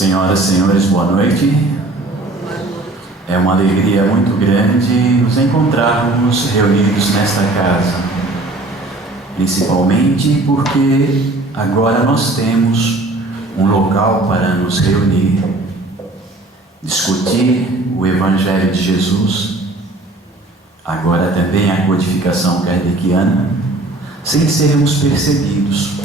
Senhoras e senhores, boa noite. É uma alegria muito grande nos encontrarmos reunidos nesta casa, principalmente porque agora nós temos um local para nos reunir, discutir o Evangelho de Jesus, agora também a codificação kardeciana, sem sermos perseguidos.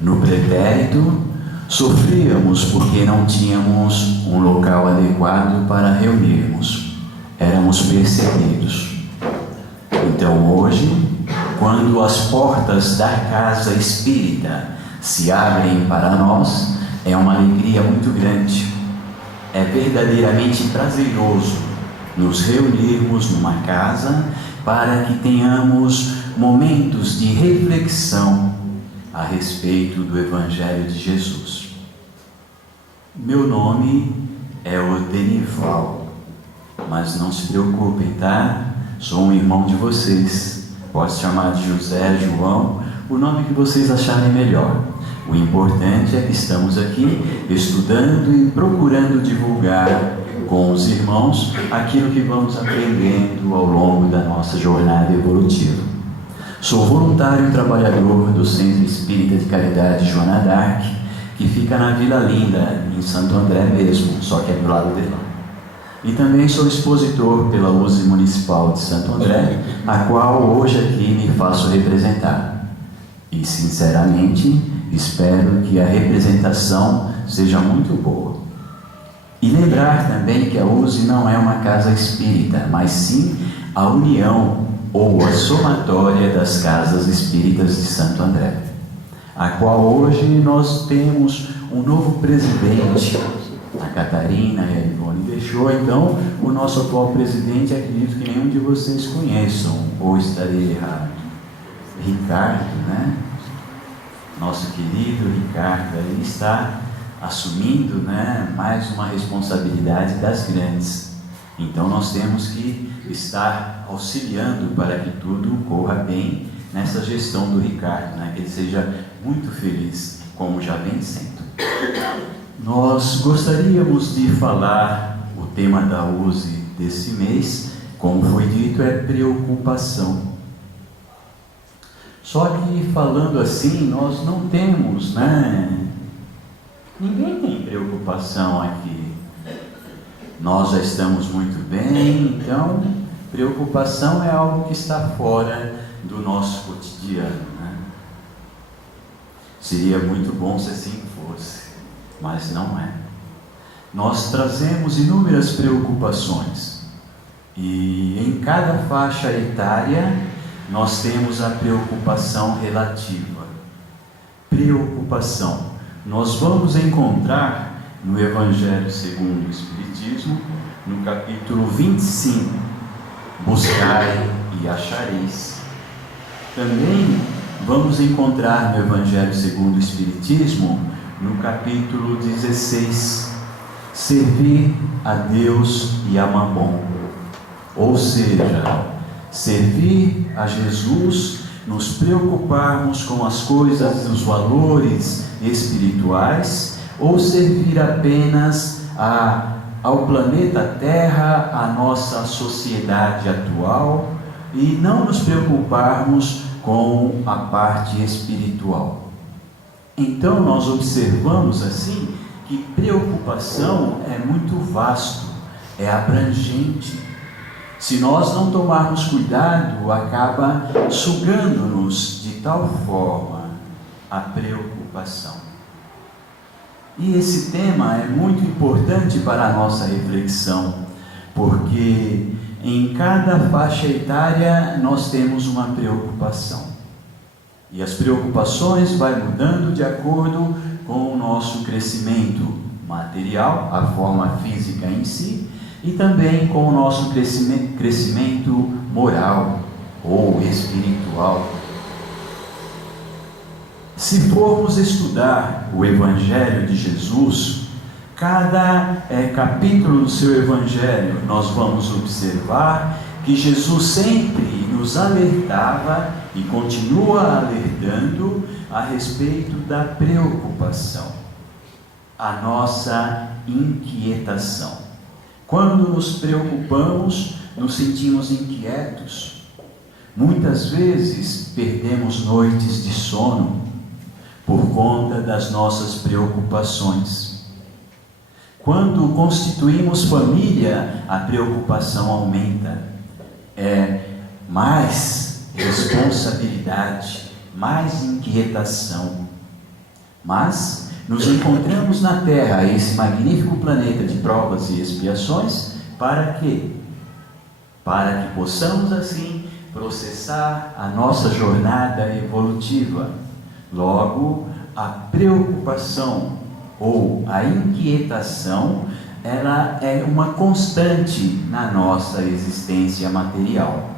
No pretérito, sofríamos porque não tínhamos um local adequado para reunirmos. Éramos perseguidos. Então hoje, quando as portas da casa espírita se abrem para nós, é uma alegria muito grande. É verdadeiramente prazeroso nos reunirmos numa casa para que tenhamos momentos de reflexão a respeito do Evangelho de Jesus. Meu nome é Odenival, mas não se preocupem, tá? Sou um irmão de vocês. Pode chamar de José, João, o nome que vocês acharem melhor. O importante é que estamos aqui estudando e procurando divulgar com os irmãos aquilo que vamos aprendendo ao longo da nossa jornada evolutiva. Sou voluntário e trabalhador do Centro Espírita de Caridade Joana d'Arc, que fica na Vila Linda, em Santo André mesmo, só que é do lado de lá. E também sou expositor pela USE Municipal de Santo André, a qual hoje aqui me faço representar. E, sinceramente, espero que a representação seja muito boa. E lembrar também que a USE não é uma casa espírita, mas sim a união ou a somatória das casas espíritas de Santo André, a qual hoje nós temos um novo presidente. A Catarina e a Ivone deixou, então o nosso atual presidente, acredito que nenhum de vocês conheçam, ou estarei errado. Ricardo, né? Nosso querido Ricardo, ele está assumindo, né, mais uma responsabilidade das grandes. Então nós temos que estar auxiliando para que tudo corra bem nessa gestão do Ricardo, né? Que ele seja muito feliz, como já vem sendo. Nós gostaríamos de falar, o tema da USE desse mês, como foi dito, é preocupação. Só que falando assim, nós não temos, né? Ninguém tem preocupação aqui. Nós já estamos muito bem, então preocupação é algo que está fora do nosso cotidiano, né? Seria muito bom se assim fosse, mas não é. Nós trazemos inúmeras preocupações e em cada faixa etária nós temos a preocupação relativa. Preocupação. Nós vamos encontrar no Evangelho segundo o Espiritismo, no capítulo 25, buscai e achareis. Também vamos encontrar no Evangelho segundo o Espiritismo, no capítulo 16, servir a Deus e a Mamon. Ou seja, servir a Jesus, nos preocuparmos com as coisas, os valores espirituais, ou servir apenas ao planeta Terra, à nossa sociedade atual, e não nos preocuparmos com a parte espiritual. Então nós observamos assim que preocupação é muito vasto, é abrangente. Se nós não tomarmos cuidado, acaba sugando-nos de tal forma a preocupação. E esse tema é muito importante para a nossa reflexão, porque em cada faixa etária nós temos uma preocupação. E as preocupações vão mudando de acordo com o nosso crescimento material, a forma física em si, e também com o nosso crescimento moral ou espiritual. Se formos estudar o Evangelho de Jesus, cada capítulo do seu Evangelho, nós vamos observar que Jesus sempre nos alertava e continua alertando a respeito da preocupação. a nossa inquietação. Quando nos preocupamos, nos sentimos inquietos. Muitas vezes perdemos noites de sono por conta das nossas preocupações. Quando constituímos família, a preocupação aumenta. É mais responsabilidade, mais inquietação. Mas nos encontramos na Terra, esse magnífico planeta de provas e expiações, para quê? Para que possamos assim processar a nossa jornada evolutiva. Logo, a preocupação ou a inquietação, ela é uma constante na nossa existência material.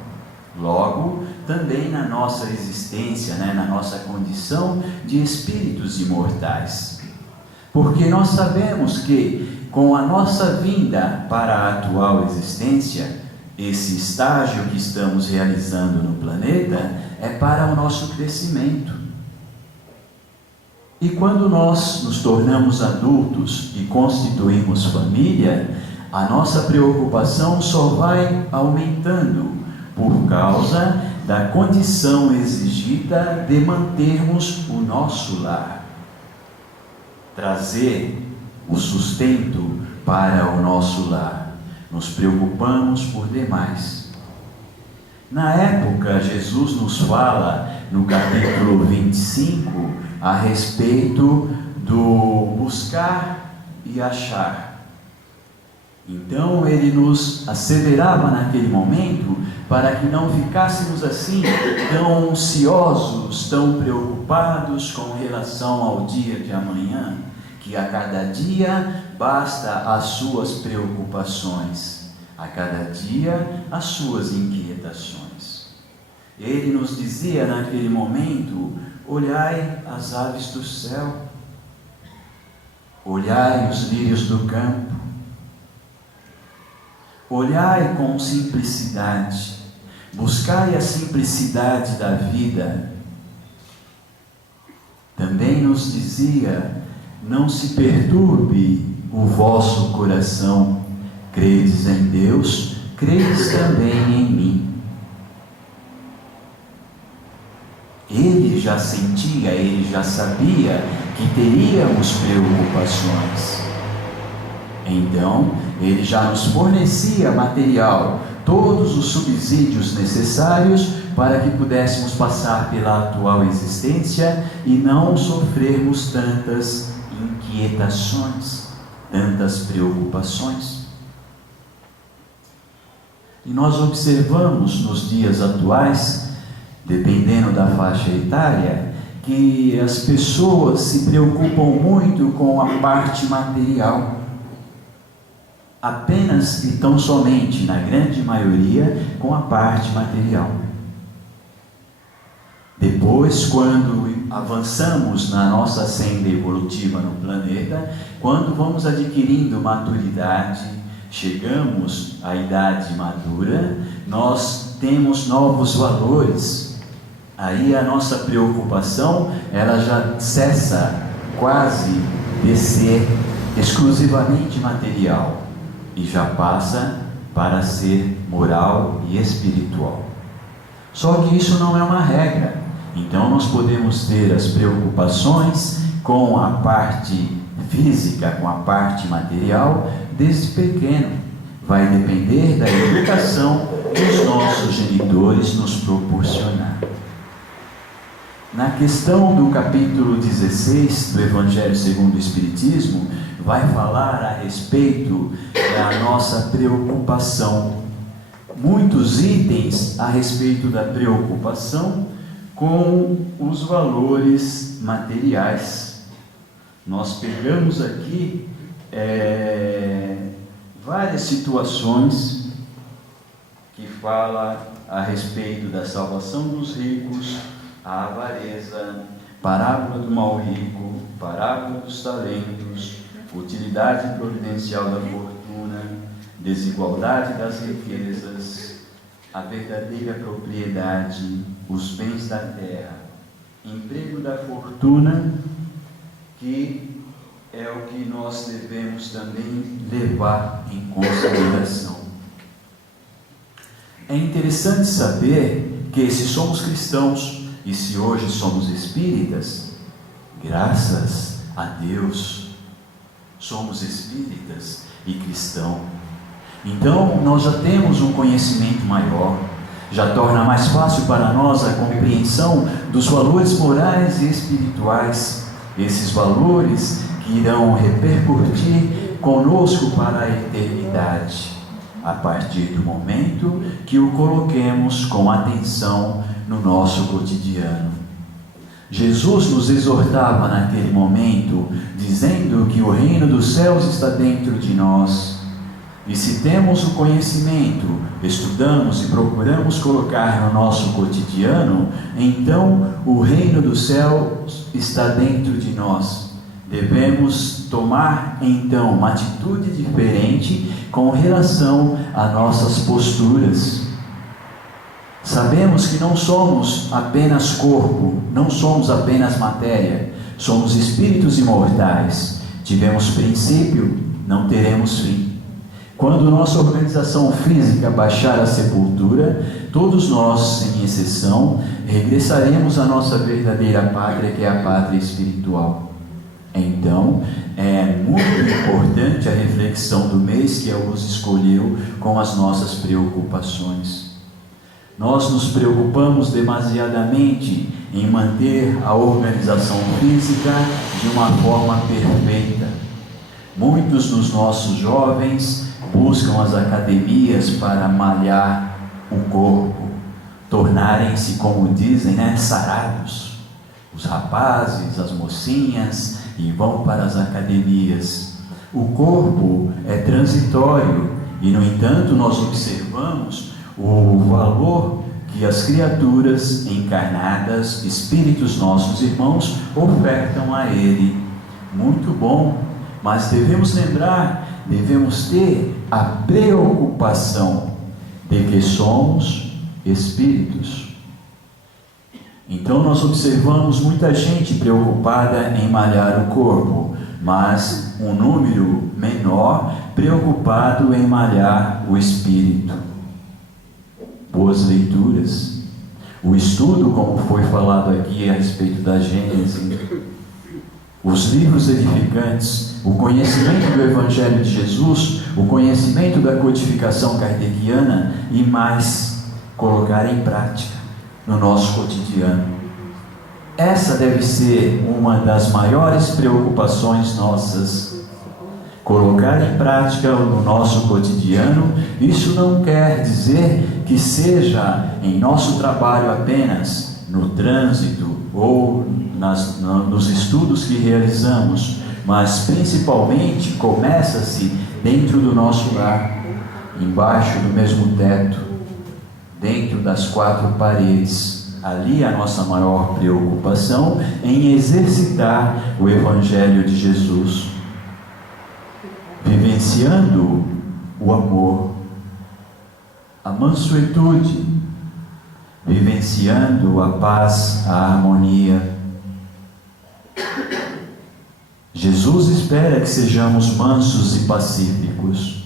Logo, também na nossa existência, na nossa condição de espíritos imortais. Porque nós sabemos que, com a nossa vinda para a atual existência, esse estágio que estamos realizando no planeta é para o nosso crescimento. E quando nós nos tornamos adultos e constituímos família, a nossa preocupação só vai aumentando por causa da condição exigida de mantermos o nosso lar. Trazer o sustento para o nosso lar. Nos preocupamos por demais. Na época, Jesus nos fala, no capítulo 25, a respeito do buscar e achar. Então, ele nos asseverava naquele momento para que não ficássemos assim tão ansiosos, tão preocupados com relação ao dia de amanhã, que a cada dia basta as suas preocupações, a cada dia as suas inquietações. Ele nos dizia naquele momento: olhai as aves do céu, olhai os lírios do campo, olhai com simplicidade, buscai a simplicidade da vida. Também nos dizia: não se perturbe o vosso coração, credes em Deus, credes também em mim. Ele já sentia, ele já sabia que teríamos preocupações. Então, ele já nos fornecia material, todos os subsídios necessários para que pudéssemos passar pela atual existência e não sofrermos tantas inquietações, tantas preocupações. E nós observamos nos dias atuais, dependendo da faixa etária, que as pessoas se preocupam muito com a parte material. Apenas e tão somente, na grande maioria, com a parte material. Depois, quando avançamos na nossa senda evolutiva no planeta, quando vamos adquirindo maturidade, chegamos à idade madura, nós temos novos valores. Aí a nossa preocupação, ela já cessa quase de ser exclusivamente material e já passa para ser moral e espiritual. Só que isso não é uma regra. Então nós podemos ter as preocupações com a parte física, com a parte material, desde pequeno. Vai depender da educação que os nossos genitores nos proporcionar. Na questão do capítulo 16 do Evangelho segundo o Espiritismo, vai falar a respeito da nossa preocupação. Muitos itens a respeito da preocupação com os valores materiais. Nós pegamos aqui várias situações que fala a respeito da salvação dos ricos, a avareza, parábola do mau rico, parábola dos talentos, utilidade providencial da fortuna, desigualdade das riquezas, a verdadeira propriedade, os bens da terra, emprego da fortuna, que é o que nós devemos também levar em consideração. É interessante saber que se somos cristãos e se hoje somos espíritas, graças a Deus, somos espíritas e cristãos. Então nós já temos um conhecimento maior, já torna mais fácil para nós a compreensão dos valores morais e espirituais, esses valores que irão repercutir conosco para a eternidade, a partir do momento que o coloquemos com atenção no nosso cotidiano. Jesus nos exortava naquele momento, dizendo que o reino dos céus está dentro de nós. E se temos o conhecimento, estudamos e procuramos colocar no nosso cotidiano, então o reino dos céus está dentro de nós. Devemos tomar então uma atitude diferente com relação a nossas posturas. Sabemos que não somos apenas corpo, não somos apenas matéria, somos espíritos imortais. Tivemos princípio, não teremos fim. Quando nossa organização física baixar a sepultura, todos nós, sem exceção, regressaremos à nossa verdadeira pátria, que é a pátria espiritual. Então, é muito importante a reflexão do mês que Deus escolheu com as nossas preocupações. Nós nos preocupamos demasiadamente em manter a organização física de uma forma perfeita. Muitos dos nossos jovens buscam as academias para malhar o corpo, tornarem-se, como dizem, sarados. Os rapazes, as mocinhas, e vão para as academias. O corpo é transitório e, no entanto, nós observamos o valor que as criaturas encarnadas, espíritos nossos irmãos, ofertam a ele. Muito bom, mas devemos lembrar, devemos ter a preocupação de que somos espíritos. Então nós observamos muita gente preocupada em malhar o corpo, mas um número menor preocupado em malhar o espírito. Boas leituras, o estudo, como foi falado aqui a respeito da Gênese, os livros edificantes, o conhecimento do Evangelho de Jesus, o conhecimento da codificação kardeciana e mais, colocar em prática no nosso cotidiano. Essa deve ser uma das maiores preocupações nossas. Colocar em prática no nosso cotidiano, isso não quer dizer que seja em nosso trabalho apenas, no trânsito ou nos estudos que realizamos, mas principalmente começa-se dentro do nosso lar, embaixo do mesmo teto, dentro das quatro paredes. Ali a nossa maior preocupação em exercitar o Evangelho de Jesus, vivenciando o amor, a mansuetude, vivenciando a paz, a harmonia. Jesus espera que sejamos mansos e pacíficos.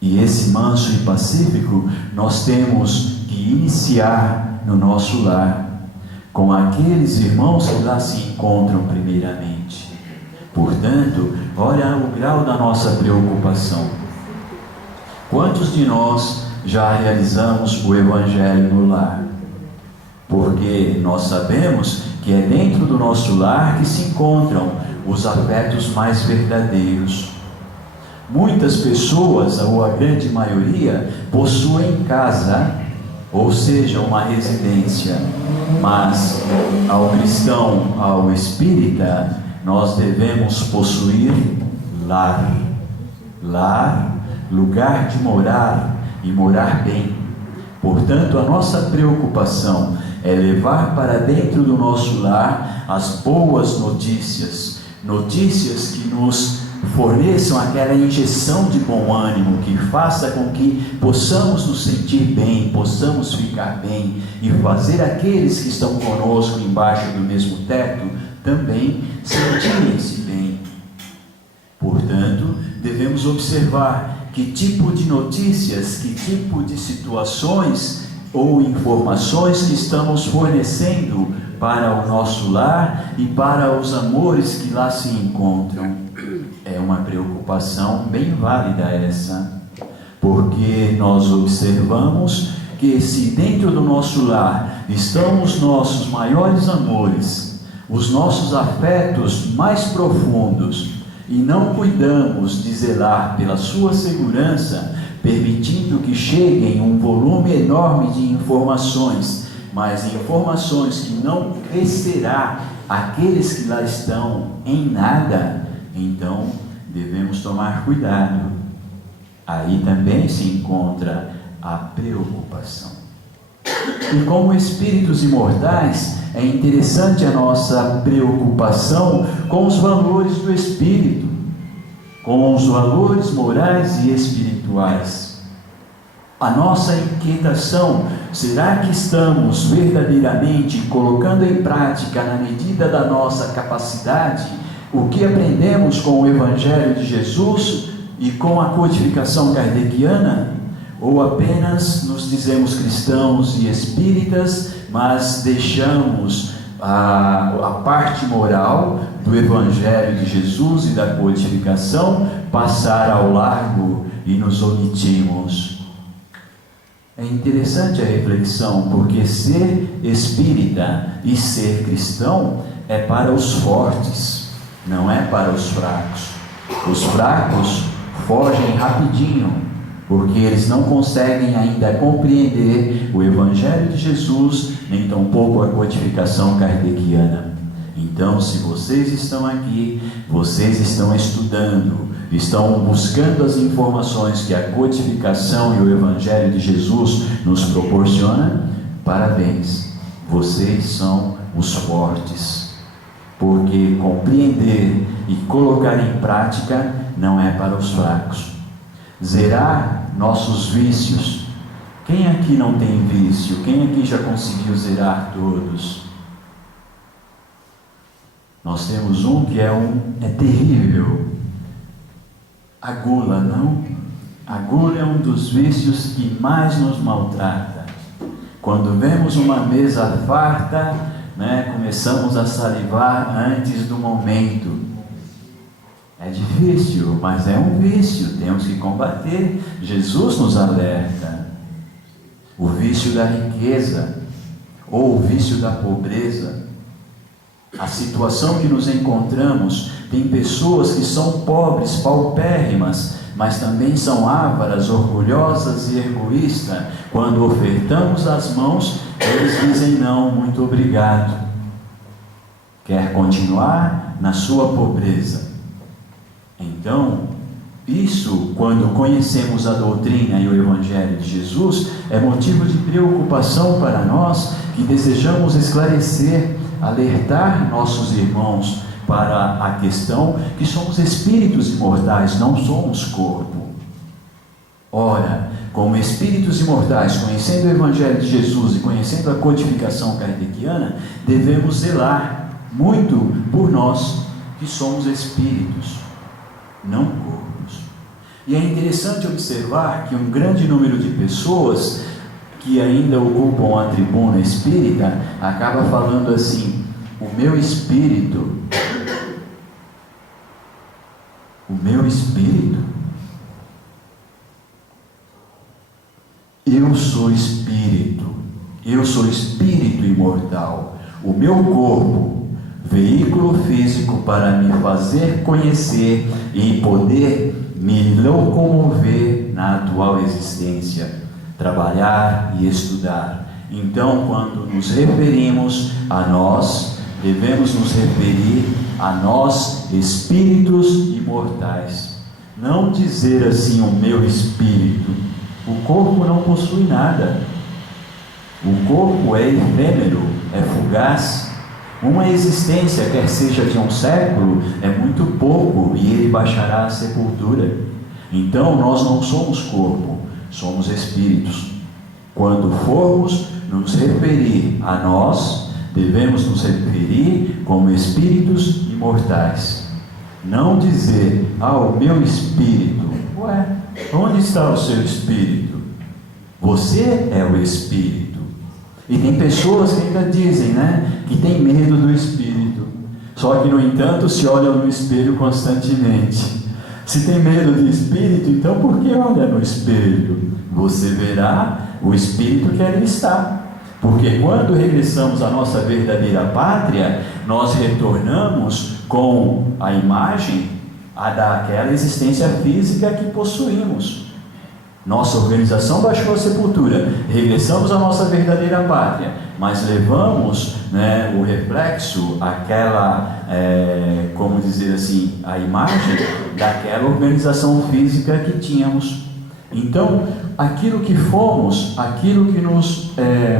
E esse manso e pacífico nós temos que iniciar no nosso lar, com aqueles irmãos que lá se encontram primeiramente. Portanto, olha o grau da nossa preocupação. Quantos de nós já realizamos o Evangelho no lar? Porque nós sabemos que é dentro do nosso lar que se encontram os afetos mais verdadeiros. Muitas pessoas, ou a grande maioria, possuem casa, ou seja, uma residência, mas ao cristão, ao espírita, nós devemos possuir lar, lugar de morar e morar bem. Portanto, a nossa preocupação é levar para dentro do nosso lar as boas notícias, notícias que nos forneçam aquela injeção de bom ânimo, que faça com que possamos nos sentir bem, possamos ficar bem e fazer aqueles que estão conosco embaixo do mesmo teto também sentirem-se bem. devemos observar que tipo de notícias, que tipo de situações ou informações que estamos fornecendo para o nosso lar e para os amores que lá se encontram. É uma preocupação bem válida essa, porque nós observamos que se dentro do nosso lar estão os nossos maiores amores, os nossos afetos mais profundos, e não cuidamos de zelar pela sua segurança, permitindo que cheguem um volume enorme de informações, mas informações que não crescerá aqueles que lá estão em nada, então devemos tomar cuidado. Aí também se encontra a preocupação. E como espíritos imortais, é interessante a nossa preocupação com os valores do espírito, com os valores morais e espirituais. A nossa inquietação, será que estamos verdadeiramente colocando em prática, na medida da nossa capacidade, o que aprendemos com o Evangelho de Jesus e com a codificação kardeciana? Ou apenas nos dizemos cristãos e espíritas, mas deixamos a parte moral do Evangelho de Jesus e da codificação passar ao largo e nos omitimos? É interessante a reflexão, porque ser espírita e ser cristão é para os fortes, não é para os fracos. Os fracos fogem rapidinho, porque eles não conseguem ainda compreender o Evangelho de Jesus, nem tampouco a codificação kardeciana. Então, se vocês estão aqui, vocês estão estudando, estão buscando as informações que a codificação e o Evangelho de Jesus nos proporciona, parabéns, vocês são os fortes, porque compreender e colocar em prática não é para os fracos. Zerar nossos vícios. Quem aqui não tem vício? Quem aqui já conseguiu zerar todos? Nós temos um que é terrível. A gula, não? A gula é um dos vícios que mais nos maltrata. Quando vemos uma mesa farta, começamos a salivar antes do momento. É difícil, mas é um vício, temos que combater. Jesus nos alerta. O vício da riqueza, ou o vício da pobreza. A situação que nos encontramos, tem pessoas que são pobres, paupérrimas, mas também são ávaras, orgulhosas e egoístas. Quando ofertamos as mãos, eles dizem não, muito obrigado. Quer continuar na sua pobreza. Então, isso, quando conhecemos a doutrina e o Evangelho de Jesus, é motivo de preocupação para nós que desejamos esclarecer, alertar nossos irmãos para a questão que somos espíritos imortais, não somos corpo. Ora, como espíritos imortais, conhecendo o Evangelho de Jesus e conhecendo a codificação kardeciana, devemos zelar muito por nós que somos espíritos, não corpos. E é interessante observar que um grande número de pessoas que ainda ocupam a tribuna espírita acaba falando assim: o meu espírito, eu sou espírito imortal, o meu corpo, veículo físico para me fazer conhecer e poder me locomover na atual existência, trabalhar e estudar. Então, quando nos referimos a nós, devemos nos referir a nós, espíritos imortais. Não dizer assim, o meu espírito. O corpo não possui nada. O corpo é efêmero, é fugaz. Uma existência, quer seja de um século, é muito pouco e ele baixará à sepultura. Então, nós não somos corpo, somos espíritos. Quando formos nos referir a nós, devemos nos referir como espíritos imortais. Não dizer, o meu espírito. Ué, onde está o seu espírito? Você é o espírito. E tem pessoas que ainda dizem, né, que tem medo do espírito. Só que, no entanto, se olham no espelho constantemente. Se tem medo do espírito, então por que olha no espelho? Você verá o espírito que ali está. Porque quando regressamos à nossa verdadeira pátria, nós retornamos com a imagem daquela existência física que possuímos. Nossa organização baixou a sepultura, regressamos à nossa verdadeira pátria, mas levamos, né, o reflexo, como dizer assim, a imagem daquela organização física que tínhamos. Então, aquilo que fomos, aquilo que nos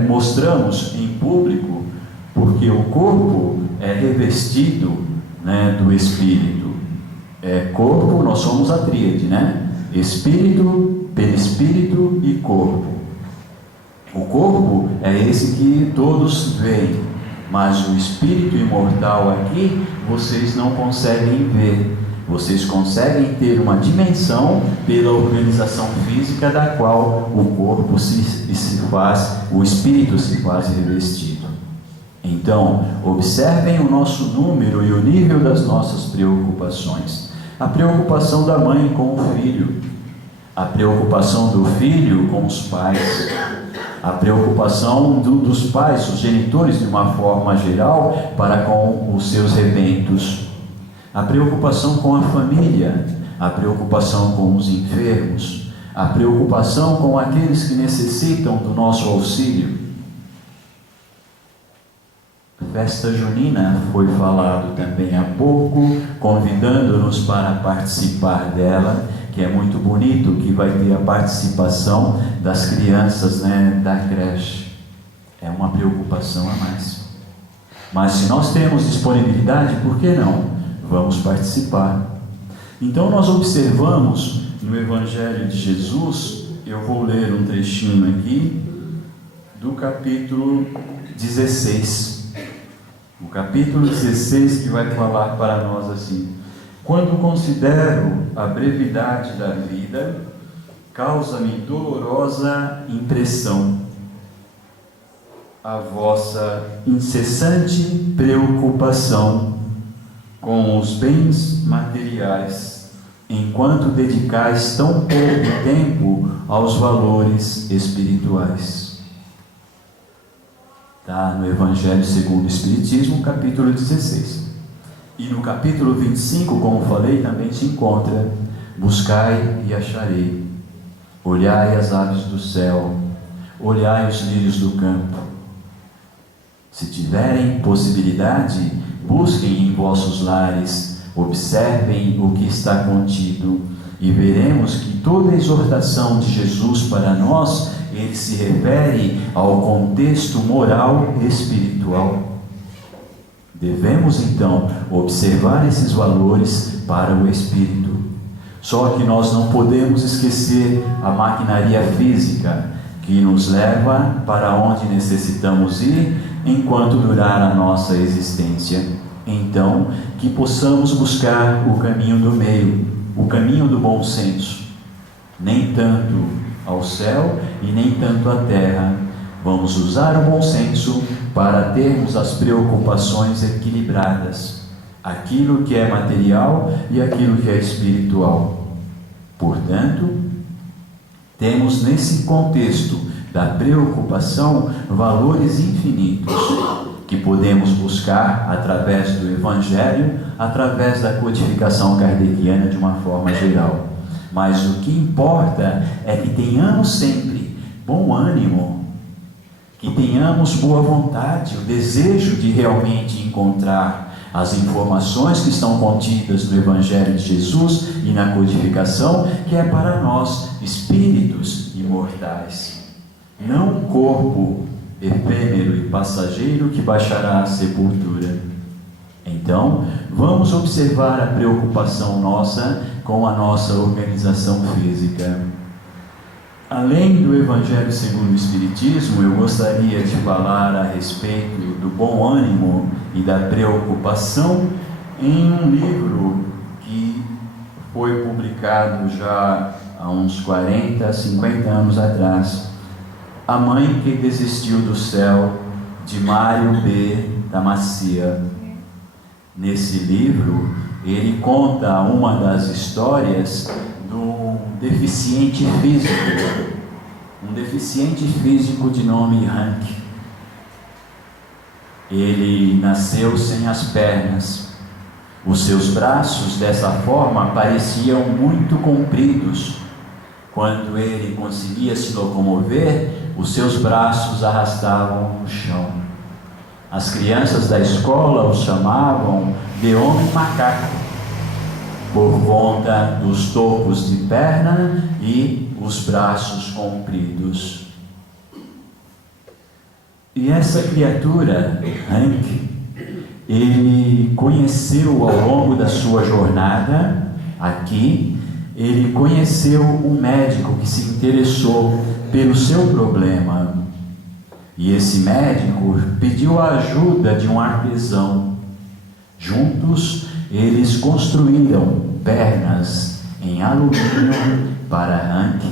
mostramos em público, porque o corpo é revestido, né, do espírito. Corpo, nós somos a tríade, né? Espírito, perispírito e corpo. O corpo é esse que todos veem, mas o espírito imortal aqui vocês não conseguem ver. Vocês conseguem ter uma dimensão pela organização física da qual o corpo o espírito se faz revestido. Então, observem o nosso número e o nível das nossas preocupações. A preocupação da mãe com o filho, a preocupação do filho com os pais, a preocupação dos pais, os genitores de uma forma geral, para com os seus rebentos, a preocupação com a família, a preocupação com os enfermos, a preocupação com aqueles que necessitam do nosso auxílio. Festa junina foi falado também há pouco, convidando-nos para participar dela, que é muito bonito, que vai ter a participação das crianças, né, da creche. É uma preocupação a mais. Mas se nós temos disponibilidade, por que não? Vamos participar. Então nós observamos no Evangelho de Jesus, eu vou ler um trechinho aqui, do capítulo 16. O capítulo 16 que vai falar para nós assim: quando considero a brevidade da vida, causa-me dolorosa impressão a vossa incessante preocupação com os bens materiais, enquanto dedicais tão pouco tempo aos valores espirituais. Está no Evangelho segundo o Espiritismo, capítulo 16. E no capítulo 25, como falei, também se encontra: buscai e acharei, olhai as aves do céu, olhai os lírios do campo. Se tiverem possibilidade, busquem em vossos lares, observem o que está contido, e veremos que toda a exortação de Jesus para nós, ele se refere ao contexto moral e espiritual. Devemos então observar esses valores para o espírito. Só que nós não podemos esquecer a maquinaria física que nos leva para onde necessitamos ir enquanto durar a nossa existência. Então, que possamos buscar o caminho do meio, o caminho do bom senso. Nem tanto ao céu e nem tanto à terra. Vamos usar o bom senso para termos as preocupações equilibradas, aquilo que é material e aquilo que é espiritual. Portanto, temos nesse contexto da preocupação valores infinitos que podemos buscar através do Evangelho, através da codificação kardeciana de uma forma geral. Mas o que importa é que tenhamos sempre bom ânimo, que tenhamos boa vontade, o desejo de realmente encontrar as informações que estão contidas no Evangelho de Jesus e na codificação, que é para nós, espíritos imortais. Não um corpo efêmero e passageiro que baixará à sepultura. Então, vamos observar a preocupação nossa com a nossa organização física. Além do Evangelho segundo o Espiritismo, eu gostaria de falar a respeito do bom ânimo e da preocupação em um livro que foi publicado já há uns 40, 50 anos atrás, A Mãe que Desistiu do Céu, de Mário B. Damacia. Nesse livro, ele conta uma das histórias de um deficiente físico de nome Hank. Ele nasceu sem as pernas. Os seus braços, dessa forma, pareciam muito compridos. Quando ele conseguia se locomover, os seus braços arrastavam no chão. As crianças da escola o chamavam de homem macaco, por conta dos tocos de perna e os braços compridos. E essa criatura, Hank, ele conheceu ao longo da sua jornada aqui, ele conheceu um médico que se interessou pelo seu problema. E esse médico pediu a ajuda de um artesão. Juntos, eles construíram pernas em alumínio para Hank.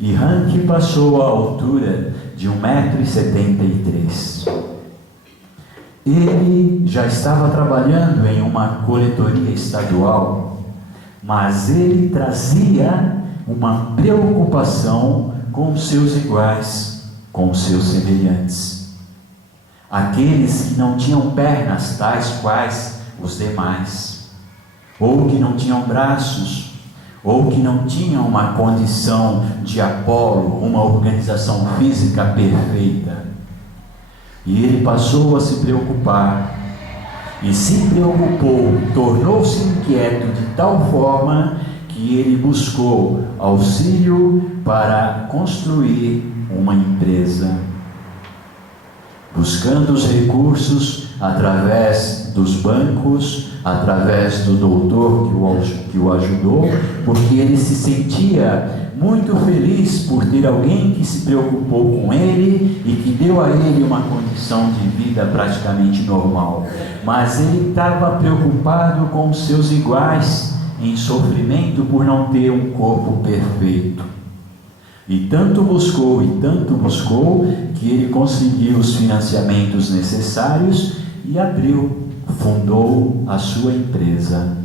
E Hank passou a altura de 1,73 m. Ele já estava trabalhando em uma coletoria estadual, mas ele trazia uma preocupação com os seus iguais, com os seus semelhantes, aqueles que não tinham pernas tais quais os demais, ou que não tinham braços, ou que não tinham uma condição de Apolo, uma organização física perfeita. E ele passou a se preocupar, e se preocupou, tornou-se inquieto de tal forma que ele buscou auxílio para construir uma empresa, buscando os recursos através dos bancos, através do doutor que o ajudou, porque ele se sentia muito feliz por ter alguém que se preocupou com ele e que deu a ele uma condição de vida praticamente normal. Mas ele estava preocupado com os seus iguais em sofrimento por não ter um corpo perfeito. E tanto buscou que ele conseguiu os financiamentos necessários e fundou a sua empresa,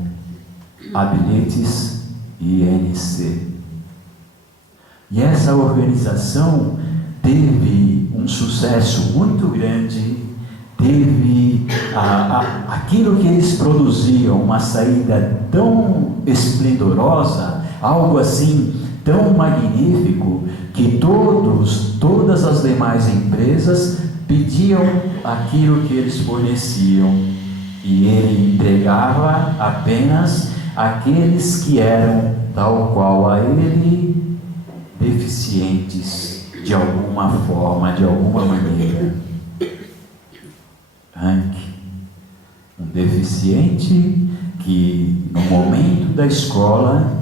Habilites INC. E essa organização teve um sucesso muito grande, teve aquilo que eles produziam, uma saída tão esplendorosa, algo assim tão magnífico, que todas as demais empresas pediam aquilo que eles forneciam, e ele empregava apenas aqueles que eram, tal qual a ele, deficientes de alguma forma, de alguma maneira. Hank, um deficiente que no momento da escola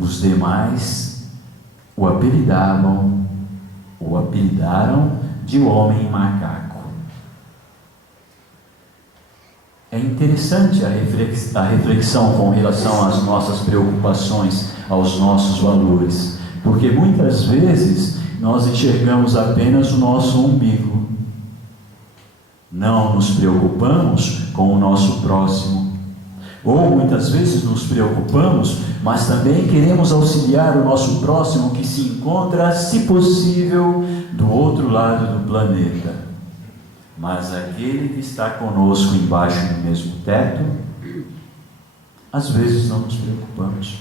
os demais o apelidaram de homem macaco. É interessante a reflexão com relação às nossas preocupações, aos nossos valores, porque muitas vezes nós enxergamos apenas o nosso umbigo. Não nos preocupamos com o nosso próximo. Ou muitas vezes nos preocupamos, mas também queremos auxiliar o nosso próximo que se encontra, se possível, do outro lado do planeta. Mas aquele que está conosco embaixo do mesmo teto, às vezes não nos preocupamos.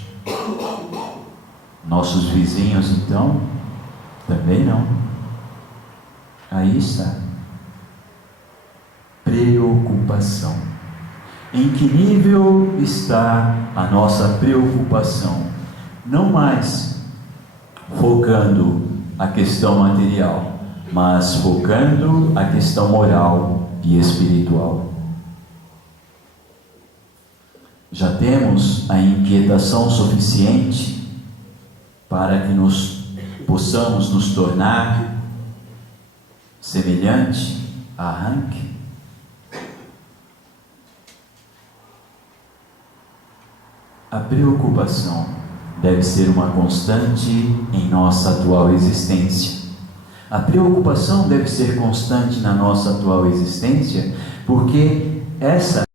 Nossos vizinhos, então, também não. Aí está. Preocupação. Em que nível está a nossa preocupação? Não mais focando a questão material, mas focando a questão moral e espiritual. Já temos a inquietação suficiente para que possamos nos tornar semelhante a Hank? A preocupação deve ser uma constante em nossa atual existência. A preocupação deve ser constante na nossa atual existência, porque essa